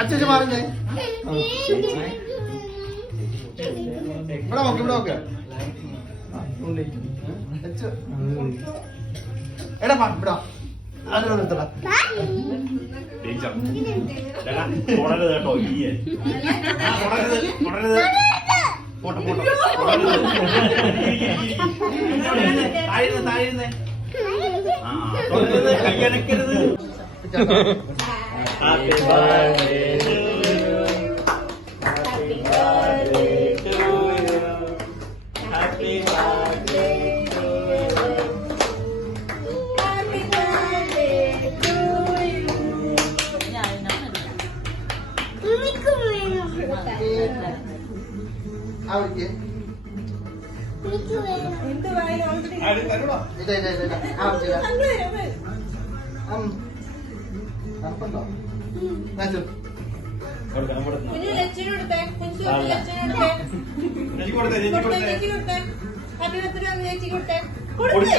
അച്ഛൻ മാറിഞ്ഞേ ഇവിടെ നോക്ക് ഇവിടെ നോക്ക് എടാ ഇവിടെ അതിനോട് നിർത്തടാ കേട്ടോ പോട്ടെ പോട്ടെ താഴ്ന്നേ കയ്യനക്കരുത്. Happy birthday to you. Happy birthday to you. Happy birthday to you. Happy birthday to you. എനിക്കും വേണം. അവർക്ക് എനിക്ക് വേണം. എന്ത് വായി ഓൾറെഡി ഇതാ തണുപ്പുണ്ടോ കുഞ്ഞു ലച്ചിന് കൊടുത്തേ. കുഞ്ഞു ലച്ചിന് കൊടുത്തേ. ചേച്ചി കൊടുത്തേ. ഹാപ്പി ബർത്ത്ഡേ ഒന്ന് ചേച്ചി കൊടുത്തേ. കൊടുത്തേ.